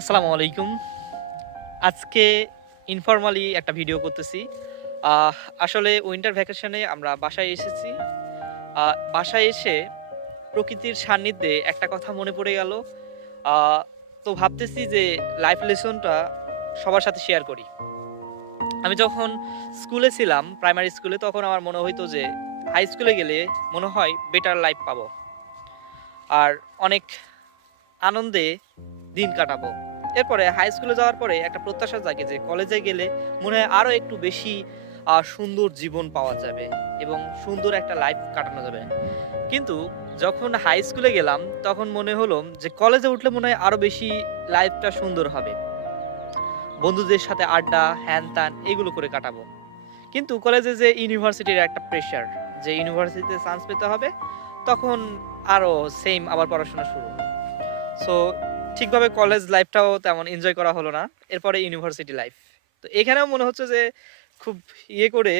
আসসালামু আলাইকুম। আজকে ইনফরমালি একটা ভিডিও করতেছি। আহ আসলে উইন্টার ভ্যাকেশনে আমরা বাসায় এসেছি। বাসায় এসে প্রকৃতির সান্নিধ্যে একটা কথা মনে পড়ে গেল। আ তো ভাবতেছি যে লাইফ লেসনটা সবার সাথে শেয়ার করি। আমি যখন স্কুলে ছিলাম, প্রাইমারি স্কুলে, তখন আমার মনে হইতো যে হাই স্কুলে গেলে মনে হয় বেটার লাইফ পাবো। আর অনেক আনন্দে দিন কাটাবো। এরপরে হাই স্কুলে যাওয়ার পরে একটা প্রত্যাশা জাগে যে কলেজে গেলে মনে হয় আরো একটু বেশি সুন্দর জীবন পাওয়া যাবে এবং সুন্দর একটা লাইফ কাটানো যাবে। কিন্তু যখন হাই স্কুলে গেলাম তখন মনে হলো যে কলেজে উঠলে মনে হয় আরো বেশি লাইফটা সুন্দর হবে। বন্ধুদের সাথে আড্ডা, হ্যান-ত্যান এগুলো করে কাটাবো। কিন্তু কলেজে যে ইউনিভার্সিটির একটা প্রেশার, যে ইউনিভার্সিটিতে চান্স পেতে হবে, তখন আরো সেইম আবার পড়াশোনা শুরু। সো ঠিকভাবে কলেজ লাইফটাও তেমন এনজয় করা হলো না। এরপরে ইউনিভার্সিটি লাইফ। তো এখানেও মনে হচ্ছে যে খুব ইয়ে করে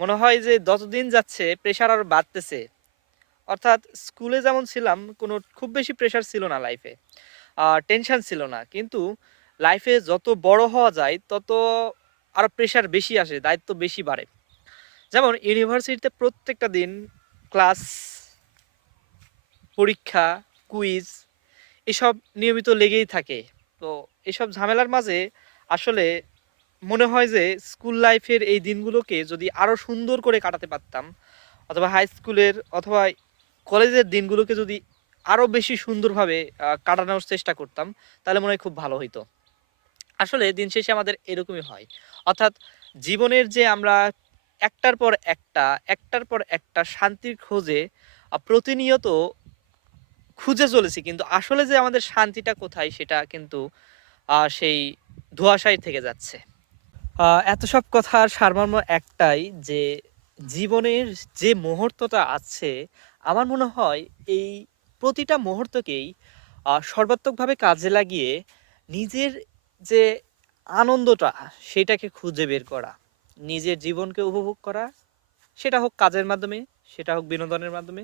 মনে হয় যে যতদিন যাচ্ছে প্রেশার আরো বাড়তেছে। অর্থাৎ স্কুলে যেমন ছিলাম কোনো খুব বেশি প্রেশার ছিল না লাইফে। টেনশন ছিল না। কিন্তু লাইফে যত বড় হওয়া যায় তত আরো প্রেশার বেশি আসে, দায়িত্ব বেশি বাড়ে। যেমন ইউনিভার্সিটিতে প্রত্যেকটা দিন ক্লাস, পরীক্ষা, কুইজ এসব নিয়মিত লেগেই থাকে। তো এসব ঝামেলার মাঝে আসলে মনে হয় যে স্কুল লাইফের এই দিনগুলোকে যদি আরো সুন্দর করে কাটাতে পারতাম, অথবা হাই স্কুলের অথবা কলেজের দিনগুলোকে যদি আরো বেশি সুন্দরভাবে কাটানোর চেষ্টা করতাম, তাহলে মনে হয় খুব ভালো হইতো। আসলে দিন শেষে আমাদের এরকমই হয়। অর্থাৎ জীবনের যে আমরা একটার পর একটা, একটার পর একটা শান্তির খোঁজে প্রতিনিয়ত খুঁজে চলেছি। কিন্তু আসলে যে আমাদের শান্তিটা কোথায় সেটা কিন্তু সেই ধোঁয়াশায় থেকে যাচ্ছে। এত সব কথার সারমর্ম একটাই যে জীবনের যে মুহূর্তটা আছে, আমার মনে হয় এই প্রতিটা মুহূর্তকেই সর্বাত্মকভাবে কাজে লাগিয়ে নিজের যে আনন্দটা সেটাকে খুঁজে বের করা। নিজের জীবনকে উপভোগ করা, সেটা হোক কাজের মাধ্যমে, সেটা হোক বিনোদনের মাধ্যমে।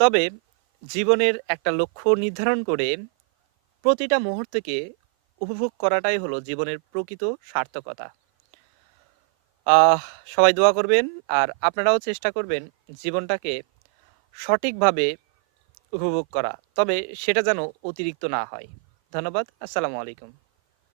তবে জীবনের একটা লক্ষ্য নির্ধারণ করে প্রতিটা মুহূর্তকে উপভোগ করাটাই হলো জীবনের প্রকৃত সার্থকতা। আহ সবাই দোয়া করবেন আর আপনারাও চেষ্টা করবেন জীবনটাকে সঠিকভাবে উপভোগ করা। তবে সেটা যেন অতিরিক্ত না হয়। ধন্যবাদ। আসসালামু আলাইকুম।